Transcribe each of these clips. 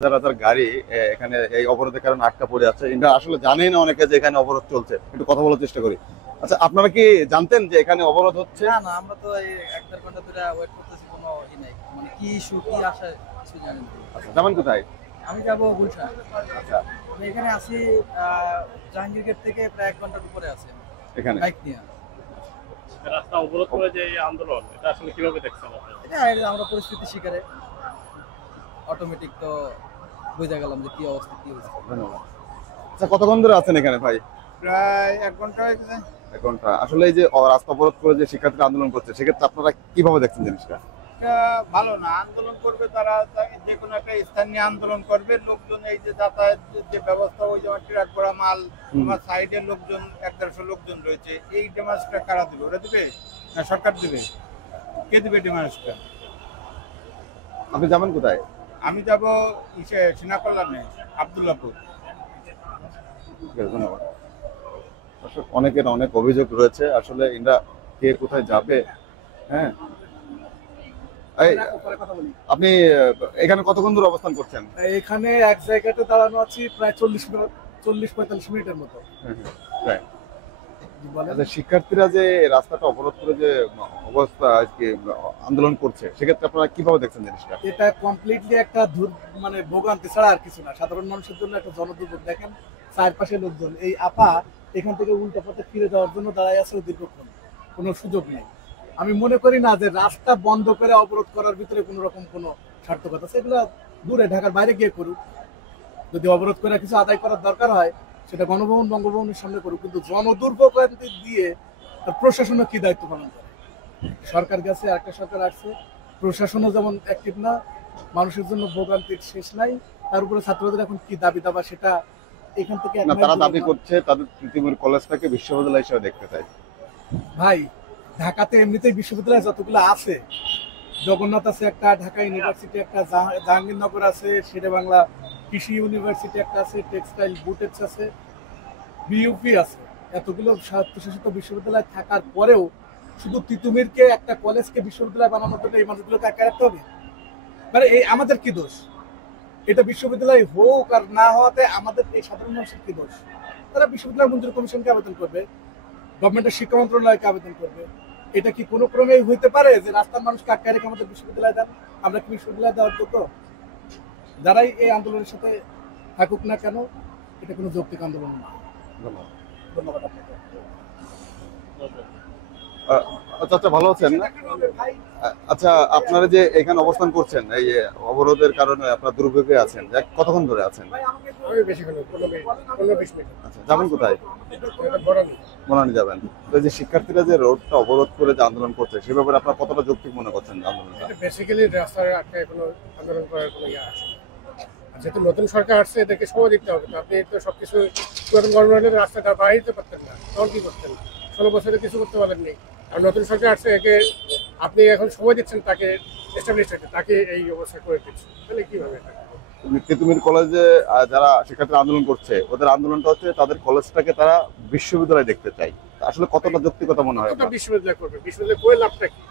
হাজার হাজার গাড়ি এখানে এই অবরোধের কারণে আটকা পড়ে আছে। এটা আসলে জানেই না অনেকে যে এখানে অবরোধ চলছে। একটু কথা বলার চেষ্টা করি। আচ্ছা, আপনারা কি জানতেন যে এখানে অবরোধ হচ্ছে? না, না, আমরা তো এই ১-১.৫ ঘন্টা ধরে ওয়েট করতেছি, কোনো নাই। মানে কি ইস্যু, কি আসে কিছু জানি না। আচ্ছা, যাবেন কোথায়? আমি যাবো গুলশান। আচ্ছা, আমি এখানে আছি জাহাঙ্গীর গেট থেকে প্রায় ১ ঘন্টার উপরে আছি এখানে বাইক নিয়ে। রাস্তা অবরোধ করে যে এই আন্দোলন, এটা আসলে কিভাবে দেখছেন আপনারা? এটা আমরা পরিস্থিতি শিকারে অটোমেটিক তো বুঝা গেলাম যে কি অবস্থা, কি হয়েছে। ধন্যবাদ। আচ্ছা, কতক্ষণ ধরে আছেন এখানে ভাই? প্রায় ১ ঘন্টা হয়েছে। 1 ঘন্টা। আসলে এই যে রাস্তা অবরোধ করে যে শিক্ষার্থীরা আন্দোলন করছে, সেক্ষেত্রে আপনারা কিভাবে দেখছেন জিনিসটা? এটা ভালো না। আন্দোলন করবে তারা, যে কোনো একটা স্থান নিয়ে আন্দোলন করবে। লোকজন এই যে যাতায়াতের যে ব্যবস্থা, ওই যেমন ট্রাক করা মাল, আমার সাইডের লোকজন ১-১৫০ লোকজন রয়েছে। এই ডেমারেজটা কারা দিবে? ওরা দিবে না সরকার দিবে? কে দিবে ডেমারেজটা? আপনি যাবেন কোথায়? আমি যাব সেনা কল্যাণে, আবদুল্লাপুর। ঠিক আছে, ধন্যবাদ। আসলে অনেকের অনেক অভিযোগ রয়েছে, আসলে এরা কে কোথায় যাবে। হ্যাঁ, এই, আপনি এখানে কতক্ষণ ধরে অবস্থান করছেন? এখানে এক জায়গাতে দাঁড়ানো আছি প্রায় ৪০-৪৫ মিনিটের মতো। তাই? বলেন। আচ্ছা, শিক্ষার্থীরা যে রাস্তাটা অবরোধ করে যে অবস্থা আজকে আন্দোলন করছে, সেক্ষেত্রে আপনারা কিভাবে দেখছেন জিনিসটা? এটা কমপ্লিটলি একটা মানে ভোগান্তি ছাড়া আর কিছু না। সাধারণ মানুষের জন্য একটা জনদুর্ভোগ। দেখেন চারপাশে লোকজন, এই আপা এখান থেকে উল্টা পথে ফিরে যাওয়ার জন্য দাঁড়ায় আছে দীর্ঘক্ষণ, কোনো সুযোগ নেই। আমি মনে করি না যে রাস্তা বন্ধ করে অবরোধ করার ভিতরে কোনো রকম কোনো সার্থকতা আছে। এগুলো দূরে ঢাকার বাইরে গিয়ে করুক। যদি অবরোধ করে কিছু আদায় করার দরকার হয়, সেটা গণভবন বঙ্গভবনের সামনে করুক। কিন্তু জনদুর্ভোগান্তি দিয়ে প্রশাসনও কি দায়িত্ব পালন করে? সরকার গেছে, একটা সরকার আসছে, প্রশাসনও যেমন অ্যাক্টিভ না, মানুষের জন্য ভোগান্তির শেষ নাই। তার উপরে ছাত্রদের এখন কি দাবি দাবা, সেটা এখান থেকে না, তারা দাবি করছে তাদের তৃতীয় কলেজটাকে বিশ্ববিদ্যালয় হিসেবে দেখতে চায়। ভাই, ঢাকাতে এমনিতেই বিশ্ববিদ্যালয় যতগুলো আছে, জগন্নাথ আছে একটা, ঢাকা ইউনিভার্সিটি একটা, জাহাঙ্গীরনগর আছে, শেরে বাংলা কৃষি ইউনিভার্সিটি একটা আছে, টেক্সটাইল বুটেক্স আছে, বিইউপি আছে। এতগুলো স্বায়ত্তশাসিত বিশ্ববিদ্যালয় থাকার পরেও শুধু তিতুমিরকে একটা কলেজকে বিশ্ববিদ্যালয় বানানোর জন্য এই মানুষগুলোকে একা রাখতে হবে? মানে এই আমাদের কি দোষ? এটা বিশ্ববিদ্যালয় হোক আর না হওয়াতে আমাদের এই সাধারণ মানুষের কি দোষ? তারা বিশ্ববিদ্যালয় মঞ্জুর কমিশনকে আবেদন করবে, গভর্নমেন্টের শিক্ষা মন্ত্রণালয়কে আবেদন করবে। এটা কি কোনো ক্রমে হইতে পারে যে রাস্তার মানুষকে আটকায় রেখে আমাদের বিশ্ববিদ্যালয় দেন? আমরা কি বিশ্ববিদ্যালয় দেওয়ার যোগ্য? যারাই এই আন্দোলনের সাথে থাকুক না কেন, এটা কোনো যৌক্তিক আন্দোলন না। ধন্যবাদ আপনাকে। আচ্ছা, ভালো আছেন? আচ্ছা, আপনারা যে এখানে অবস্থান করছেন, এই অবরোধের কারণে আপনারা দুর্ভোগে আছেন, কতক্ষণ ধরে আছেন? আমি বেশিক্ষণ 15-20 মিনিট। আচ্ছা, যাবেন কোথায়? বনানী যাবেন। তো এই যে শিক্ষার্থীরা যে রোডটা অবরোধ করে যে আন্দোলন করছে, সে ব্যাপারে আপনারা কতটা যৌক্তিক মনে করছেন আন্দোলনটা? বেসিক্যালি রাস্তায় আটকে কোনো আন্দোলন করার কোনো ইয়ে আছে না। যেহেতু নতুন সরকার আসছে, এদেরকে সময় দিতে হবে। তো আপনি তো সবকিছু পুরাতন গভর্নমেন্টের রাস্তাটা বাড়াইতে পারতেন না, তখন কি করতেন? 16 বছরে কিছু করতে পারেননি। আর নতুন সরকার আসছে, একে আপনি এখন সময় দিচ্ছেন তাকে এস্টাবলিশ হতে, তাকে এই অবস্থা করে দিচ্ছেন, তাহলে কিভাবে এটা? তিতুমির কলেজে যারা শিক্ষার্থীরা আন্দোলন করছে, ওদের আন্দোলনটা হচ্ছে তাদের কলেজটাকে তারা বিশ্ববিদ্যালয় দেখতে চায়। আসলে কতটা যৌক্তিকতা মনে হয়? কতটা বিশ্ববিদ্যালয় করবে? বিশ্ববিদ্যালয় করে লাভটা কি?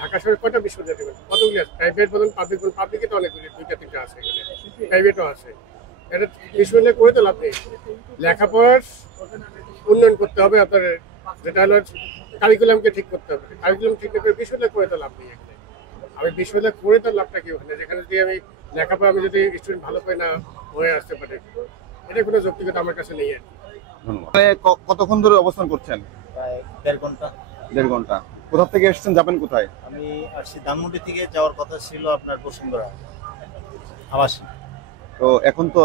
ঢাকা শহরে কয়টা বিশ্ববিদ্যালয় দেবেন? কতগুলি আছে? প্রাইভেট বলুন, পাবলিক বলুন। পাবলিকে তো অনেকগুলি, 2-3টা আছে এখানে, প্রাইভেটও আছে। এটা বিশ্ববিদ্যালয় করে তো লাভ নেই। লেখাপড়ার উন্নয়ন করতে হবে আপনার, যেটা হলো কারিকুলামকে ঠিক করতে হবে। কারিকুলাম ঠিক করে বিশ্ববিদ্যালয় করে তো লাভ নেই এখানে। আমি বিশ্ববিদ্যালয় করে তো লাভটা কি ওখানে, যেখানে যদি আমি লেখাপড়া, আমি যদি স্টুডেন্ট ভালো পাই না হয়ে আসতে পারে, এটা কোনো যৌক্তিকতা আমার কাছে নেই আর কি। ধন্যবাদ। কতক্ষণ ধরে অবস্থান করছেন? প্রায় 1.5 ঘন্টা। 1.5 ঘন্টা। কোথা থেকে এসেছেন, যাবেন কোথায়? আমি আসছি ধানমন্ডি থেকে, যাওয়ার কথা ছিল আপনার বসুন্ধরা আবাসিক। তো এখন তো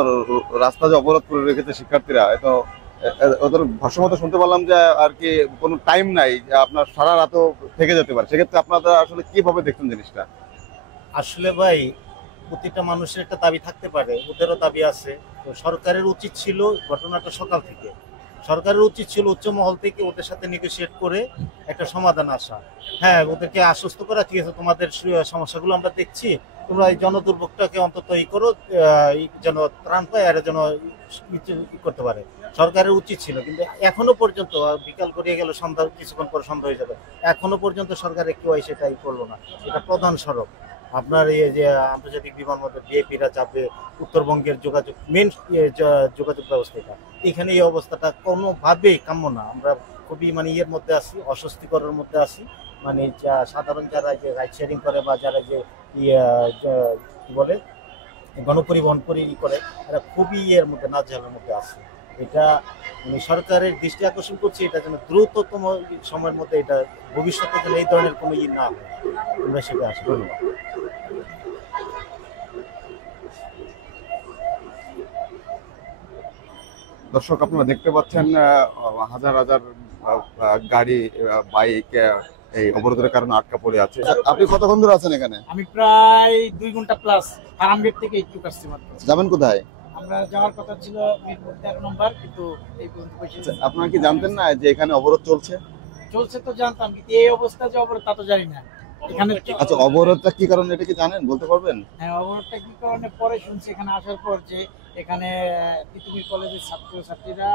রাস্তা যে অবরোধ করে রেখেছে শিক্ষার্থীরা, তো ওদের ভাষ্যমতো শুনতে পারলাম যে আর কি কোনো টাইম নাই, যে আপনার সারা রাতও থেকে যেতে পারে। সেক্ষেত্রে আপনারা আসলে কিভাবে দেখছেন জিনিসটা? আসলে ভাই, প্রতিটা মানুষের একটা দাবি থাকতে পারে, ওদেরও দাবি আছে। তো সরকারের উচিত ছিল, ঘটনাটা সকাল থেকে সরকারের উচিত ছিল উচ্চ মহল থেকে ওদের সাথে নেগোসিয়েট করে একটা সমাধান আসা। হ্যাঁ, ওদেরকে আশ্বস্ত করা, ঠিক আছে তোমাদের সমস্যাগুলো আমরা দেখছি, তোমরা এই জনদুর্ভোগটাকে অন্তত করো, যেন ত্রাণ পায় আর যেন করতে পারে। সরকারের উচিত ছিল, কিন্তু এখনো পর্যন্ত, বিকাল করিয়ে গেল, সন্ধ্যা কিছুক্ষণ পর সন্ধ্যা হয়ে যাবে, এখনো পর্যন্ত সরকারের কেউ সেটাই করলো না। এটা প্রধান সড়ক, আপনার এই যে আন্তর্জাতিক বিমানবন্দর ভিআইপিরা যাবে, উত্তরবঙ্গের যোগাযোগ মেন যোগাযোগ ব্যবস্থা এটা, এখানে এই অবস্থাটা কোনোভাবেই কাম্য না। আমরা খুবই মানে ইয়ের মধ্যে আছি, অস্বস্তিকরের মধ্যে আছি। মানে সাধারণ যারা যে রাইড শেয়ারিং করে বা যারা যে কি বলে গণপরিবহন করে, এরা খুবই এর মধ্যে নাজেহালের মধ্যে আছে। এটা মানে সরকারের দৃষ্টি আকর্ষণ করছে, এটা যেন দ্রুততম সময়ের মধ্যে এটা ভবিষ্যতে যেন এই ধরনের কোনো না হয়, আমরা সেটা আশা করি। দর্শক আপনারা দেখতে পাচ্ছেন হাজার হাজার গাড়ি, বাইক এই অবরোধের কারণে আটকা পড়ে আছে। আপনি কতক্ষণ ধরে আছেন এখানে? আমি প্রায় 2 ঘন্টা প্লাস ফার্মগেট থেকে একটু আসছি মাত্র। যাবেন কোথায়? আমরা যাওয়ার কথা ছিল মিরপুর 13 নম্বর, কিন্তু এই পর্যন্ত পৌঁছে আপনারা কি জানতেন না যে এখানে অবরোধ চলছে? চলছে তো জানতাম, কিন্তু এই অবস্থা যে অবরোধ তা তো জানি না। এখানে আচ্ছা, অবরোধটা কি কারণে এটা কি জানেন, বলতে পারবেন? হ্যাঁ, অবরোধটা কি কারণে পরে শুনছি এখানে আসার পর, যে এখানে পৃথিবী কলেজের ছাত্রছাত্রীরা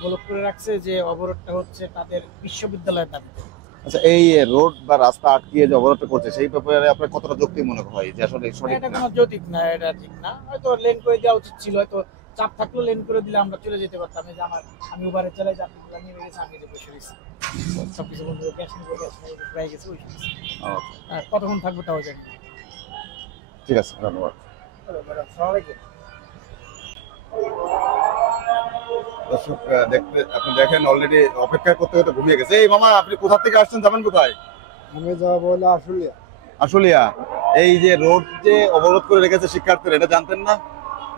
ব্লক করে রাখছে, যে অবরোধটা হচ্ছে তাদের বিশ্ববিদ্যালয়ের দাবিতে। আচ্ছা, এই রোড বা রাস্তা আটকিয়ে যে অবরোধটা করছে সেই ব্যাপারে আপনার কতটা যৌক্তিক মনে হয় যে আসলে সঠিক এটা না? কোনো যৌক্তিক না, এটা ঠিক না। হয়তো লেন করে দেওয়া উচিত ছিল, হয়তো চাপ থাকলেও লেন করে দিলে আমরা চলে যেতে পারতাম। এই যে আমি উবারে চালাই, যাত্রীগুলো নিয়ে গেছে, আমি যে বসে রয়েছি, সবকিছু বন্ধু গ্যাস প্রায় গেছে, ওই কতক্ষণ থাকবো তাও জানি না। ঠিক আছে, ধন্যবাদ। দর্শক আপনি দেখেন অলরেডি অপেক্ষা করতে করতে ঘুমিয়ে গেছে। এই মামা, আপনি কোথা থেকে আসছেন, যাবেন কোথায়? আমি যাবো হলো আশুলিয়া। আশুলিয়া। এই যে রোড যে অবরোধ করে রেখেছে শিক্ষার্থীরা, এটা জানতেন না?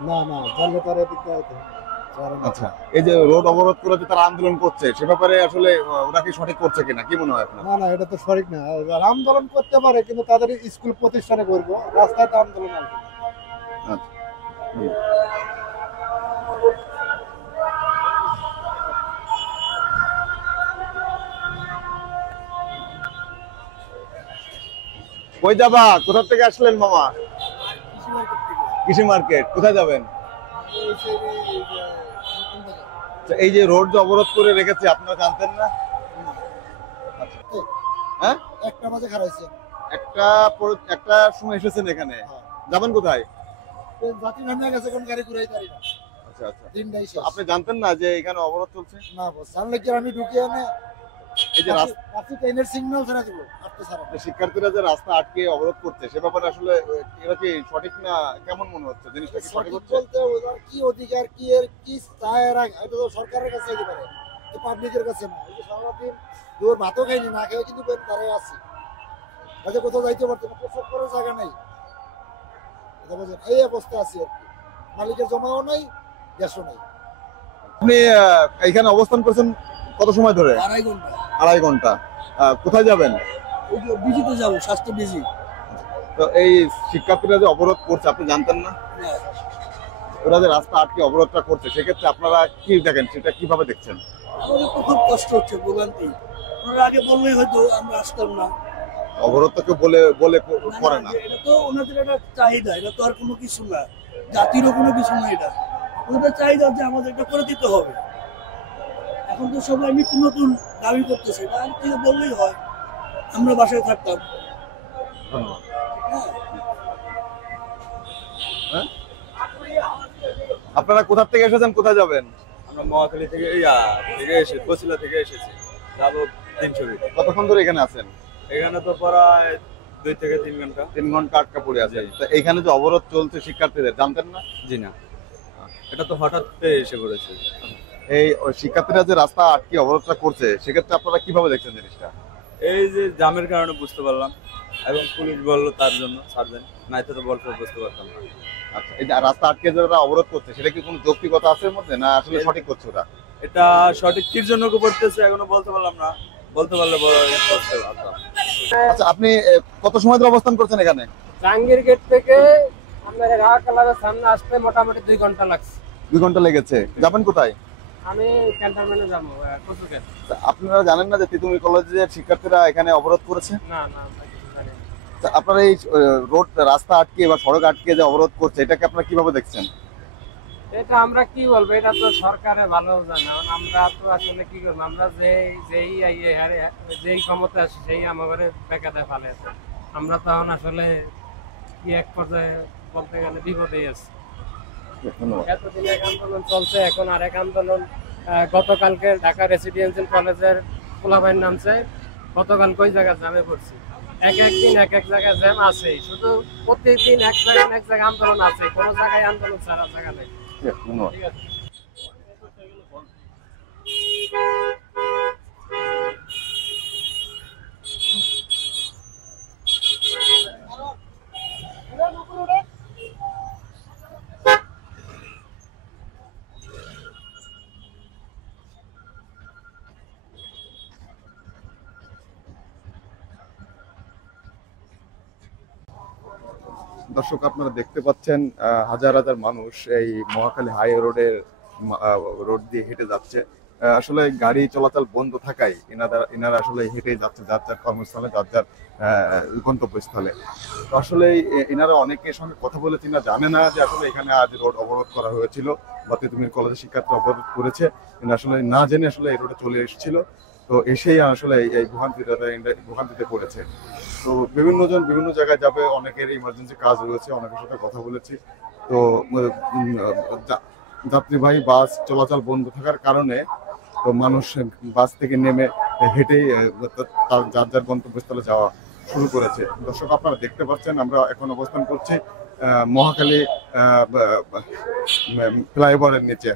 না জানলে তার এদিকে হয়তো। আচ্ছা, এই যে রোড অবরোধ করে যে তারা আন্দোলন করছে সে ব্যাপারে আসলে ওরা কি সঠিক করছে কিনা, কি মনে হয় আপনার? না এটা তো সঠিক না। আন্দোলন করতে পারে, কিন্তু তাদের স্কুল প্রতিষ্ঠানে করবো, রাস্তায় তো আন্দোলন আসবে। আচ্ছা, কই যাবা? কোথা থেকে আসলেন মামা? কৃষি মার্কেট। কোথায় যাবেন? এই যে রোড যে অবরোধ করে রেখেছে আপনারা জানতেন না? হ্যাঁ, 1টা বাজে খারাইছে। একটা সময় এসেছেন এখানে, যাবেন কোথায়? জাতি নামে গেছে, কোন গাড়ি ঘুরাই পারি না। আচ্ছা আচ্ছা, দিনটাই শেষ। আপনি জানতেন না যে এখানে অবরোধ চলছে? না বস, জানলে কি আমি ঢুকিয়ে এনে এই যে ট্রেনের সিগন্যাল ছেড়ে দিব, আপনি ছাড়া। শিক্ষার্থীরা যে রাস্তা আটকে অবরোধ করছে সে ব্যাপারে আসলে এরা কি সঠিক না, কেমন মনে হচ্ছে? জিনিসটা কি সঠিক হচ্ছে? বলতে ওদের কি অধিকার, কি এর কি চায়, এটা তো সরকারের কাছে যেতে পারে, তো পাবলিকের কাছে না। এই যে সারাদিন দূর ভাতও খাইনি, না খেয়ে কিন্তু তারাই আছে, কাজে কোথাও যাইতে পারতো না, প্রসব করার জায়গা নাই। এই অবস্থা আছে আর কি, মালিকের জমাও নাই, গ্যাসও নাই। আপনি এখানে অবস্থান করছেন কত সময় ধরে? 2.5 ঘন্টা। 2.5 ঘন্টা। কোথায় যাবেন? বিজিতে যাবো, স্বাস্থ্য বিজি। তো এই শিক্ষার্থীরা যে অবরোধ করছে আপনি জানতেন না? ওরা যে রাস্তা আটকে অবরোধটা করছে সেক্ষেত্রে আপনারা কি দেখেন, সেটা কিভাবে দেখছেন? আমাদের তো খুব কষ্ট হচ্ছে, ভোগান্তি। ওনারা আগে বললেই হয়তো আমরা আসতাম না। অবরোধটাকে বলে বলে করে না, এটা তো ওনাদের একটা চাহিদা, এটা তো আর কোনো কিছু না, জাতিরও কোনো কিছু না। এটা ওনাদের চাহিদা যে আমাদের এটা করে দিতে হবে। এখন তো সবাই নিত্য নতুন দাবি করতেছে, এটা আর থেকে বললেই হয়, আমরা বাসায় থাকতাম। ধন্যবাদ। আপনারা কোথা থেকে এসেছেন, কোথায় যাবেন? আমরা মহাখালী থেকে বসিলা থেকে এসেছি, যাবো 300 ফিট। কতক্ষণ ধরে এখানে আছেন? এখানে তো প্রায় 2 থেকে 3 ঘন্টা। 3 ঘন্টা আটকা পড়ে আছেন। তো এইখানে যে অবরোধ চলছে শিক্ষার্থীদের, জানতেন না? জি না, এটা তো হঠাৎ পেয়ে এসে পড়েছে। এই শিক্ষার্থীরা যে রাস্তা আটকে অবরোধটা করছে সেক্ষেত্রে আপনারা কিভাবে দেখছেন জিনিসটা? এই যে জামের কারণে বুঝতে পারলাম, এবং পুলিশ বললো তার জন্য ছাড়বেন, নাইতে তো বলতে বুঝতে পারতাম না। আচ্ছা, এই যে রাস্তা আটকে যারা অবরোধ করছে সেটা কি কোনো যৌক্তিকতা আছে এর মধ্যে, না আসলে সঠিক করছে ওরা? এটা সঠিক কির জন্য করতেছে এখনো বলতে পারলাম না, বলতে পারলে বুঝতে পারতাম। আচ্ছা, আপনি কত সময় ধরে অবস্থান করছেন এখানে? জাহাঙ্গীর গেট থেকে আপনার রাহা ক্লাবের সামনে আসতে মোটামুটি 2 ঘন্টা লাগছে। 2 ঘন্টা লেগেছে। যাবেন কোথায়? আমি ক্যান্টনমেন্টে যাবো, কচুকের। আপনারা জানেন না যে তিতুমির কলেজের শিক্ষার্থীরা এখানে অবরোধ করেছে? না আমরা কিছু জানি না। আপনারা এই রোড রাস্তা আটকে বা সড়ক আটকে যে অবরোধ করছে এটাকে আপনারা কিভাবে দেখছেন? এটা আমরা কি বলবো, এটা তো সরকারে ভালো জানে। আমরা তো আসলে কি করবো, আমরা যেই ক্ষমতা আছে সেই আমাদের বেকাতে ফেলে আছে। আমরা তখন আসলে কি এক পর্যায়ে বলতে গেলে বিপদেই আছে। ধন্যবাদ। এতদিন এক আন্দোলন চলছে, এখন আরেক আন্দোলন। গতকালকে ঢাকা রেসিডেন্সিয়াল কলেজের পোলাপাইন নামছে, গতকাল কই জায়গায় জ্যামে পড়ছি। এক একদিন এক এক জায়গায় জ্যাম আছে, শুধু প্রত্যেকদিন এক জায়গায় আন্দোলন আছে, কোনো জায়গায় আন্দোলন ছাড়া জায়গা নেই। ধন্যবাদ। ঠিক আছে। দর্শক আপনারা দেখতে পাচ্ছেন হাজার হাজার মানুষ এই মহাখালী হাই রোডের রোড দিয়ে হেঁটে যাচ্ছে। আসলে গাড়ি চলাচল বন্ধ থাকায় এনারা আসলে হেঁটে যাচ্ছে যার যার কর্মস্থলে, যার যার গন্তব্যস্থলে। তো আসলে এনারা অনেকের সঙ্গে কথা বলেছি না, জানে না যে আসলে এখানে আজ রোড অবরোধ করা হয়েছিল বা তিতুমির কলেজের শিক্ষার্থী অবরোধ করেছে। আসলে না জেনে আসলে এই রোডে চলে এসেছিল, তো এসেই আসলে এই ভোগান্তিতে পড়েছে। তো বিভিন্ন জন বিভিন্ন জায়গায় যাবে, অনেকের ইমার্জেন্সি কাজ রয়েছে, অনেকের সাথে কথা বলেছি। তো যাত্রীবাহী বাস চলাচল বন্ধ থাকার কারণে তো মানুষ বাস থেকে নেমে হেঁটেই তার যার যার গন্তব্যস্থলে যাওয়া শুরু করেছে। দর্শক আপনারা দেখতে পাচ্ছেন আমরা এখন অবস্থান করছি মহাখালী ফ্লাইওভারের নিচে।